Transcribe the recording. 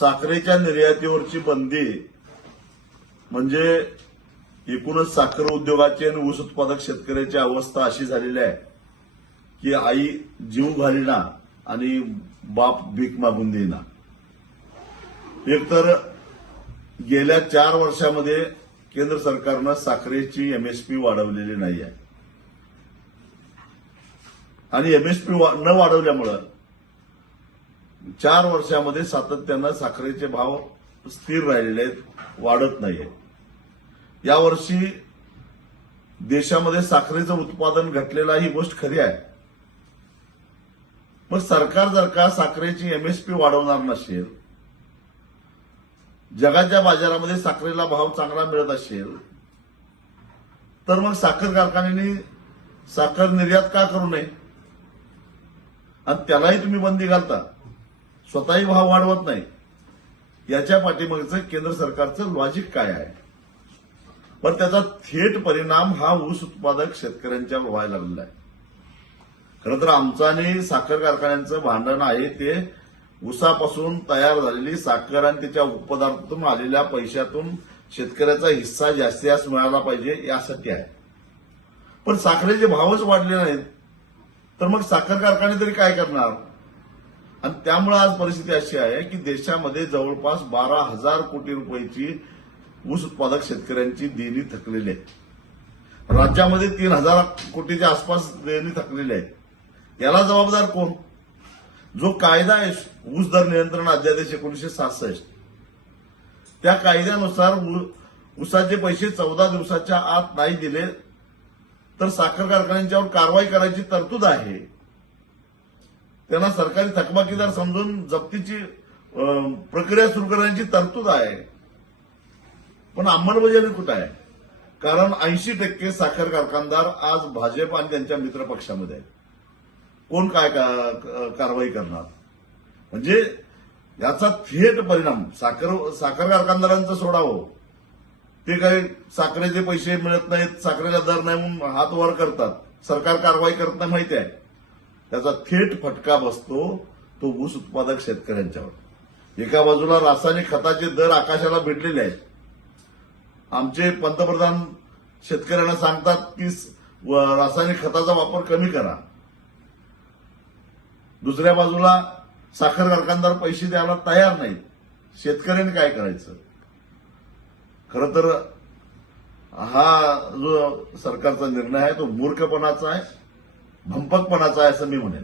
साखरेच्या निर्यातीवरची बंदी म्हणजे एकूणच साखर उद्योगाची आणि ऊस उत्पादक शेतकऱ्याची अवस्था अशी झालेली आहे की आई जीव घालीना आणि बाप भीक मागून देईना. एकतर गेल्या 4 वर्षामध्ये केंद्र सरकारनं साखरेची एमएसपी वाढवलेली नाही आहे आणि एमएसपी न वाढवल्यामुळं 4 वर्षामध्ये सातत्यानं साखरेचे भाव स्थिर राहिलेले आहेत, वाढत नाहीये. यावर्षी देशामध्ये साखरेचं उत्पादन घटलेलं ही गोष्ट खरी आहे. मग सरकार जर का साखरेची एमएसपी वाढवणार नसेल, जगाच्या बाजारामध्ये साखरेला भाव चांगला मिळत असेल, तर मग साखर कारखान्यांनी साखर निर्यात का करू नये आणि त्यालाही तुम्ही बंदी घालता, स्वतःही भाव वाढवत नाही. याच्या पाठीमागचं केंद्र सरकारचं लॉजिक काय आहे? पण त्याचा थेट परिणाम हा ऊस उत्पादक शेतकऱ्यांच्यावर व्हायला लागलेला आहे. खरं तर आमचं आणि साखर कारखान्यांचं भांडण आहे ते ऊसापासून तयार झालेली साखर आणि त्याच्या उपपदार्थातून आलेल्या पैशातून शेतकऱ्याचा हिस्सा जास्तीत मिळाला पाहिजे यासाठी आहे. पण साखरेचे भावच वाढले नाहीत तर मग साखर कारखाने तरी काय करणार? आणि त्यामुळे आज परिस्थिती अशी आहे की देशामध्ये जवळपास 12,000 कोटी रुपयाची ऊस उत्पादक शेतकऱ्यांची देणी थकलेली आहे. राज्यामध्ये 3,000 कोटीच्या आसपास देणी थकलेली आहे. याला जबाबदार कोण? जो कायदा आहे ऊस दर नियंत्रण अध्यादेश 1966, त्या कायद्यानुसार ऊसाचे पैसे 14 दिवसाच्या आत नाही दिले तर साखर कारखान्यांच्यावर कारवाई करायची तरतूद आहे. त्यांना सरकारी थकबाकीदार समजून जप्तीची प्रक्रिया सुरू करण्याची तरतूद आहे. पण अंमलबजावणी कुठं आहे? कारण 80% साखर कारखानदार आज भाजप आणि त्यांच्या मित्र पक्षामध्ये आहेत. कोण काय कारवाई करणार? म्हणजे याचा थेट परिणाम साखर कारखानदारांचं सोडावं, ते काही साखरेचे पैसे मिळत नाहीत, साखरेला दर नाही म्हणून हात वर करतात, सरकार कारवाई करत नाही माहिती आहे. त्याचा थेट फटका बसतो तो ऊस उत्पादक शेतकऱ्यांच्यावर. एका बाजूला रासायनिक खताचे दर आकाशाला भिडलेले आहेत. आमचे पंतप्रधान शेतकऱ्यांना सांगतात की रासायनिक खताचा वापर कमी करा. दुसऱ्या बाजूला साखर कारखानदार पैसे द्यायला तयार नाहीत. शेतकऱ्यांनी काय करायचं? खरं तर हा जो सरकारचा निर्णय आहे तो मूर्खपणाचा आहे, भंपकपणाचा आहे असं मी म्हणेन.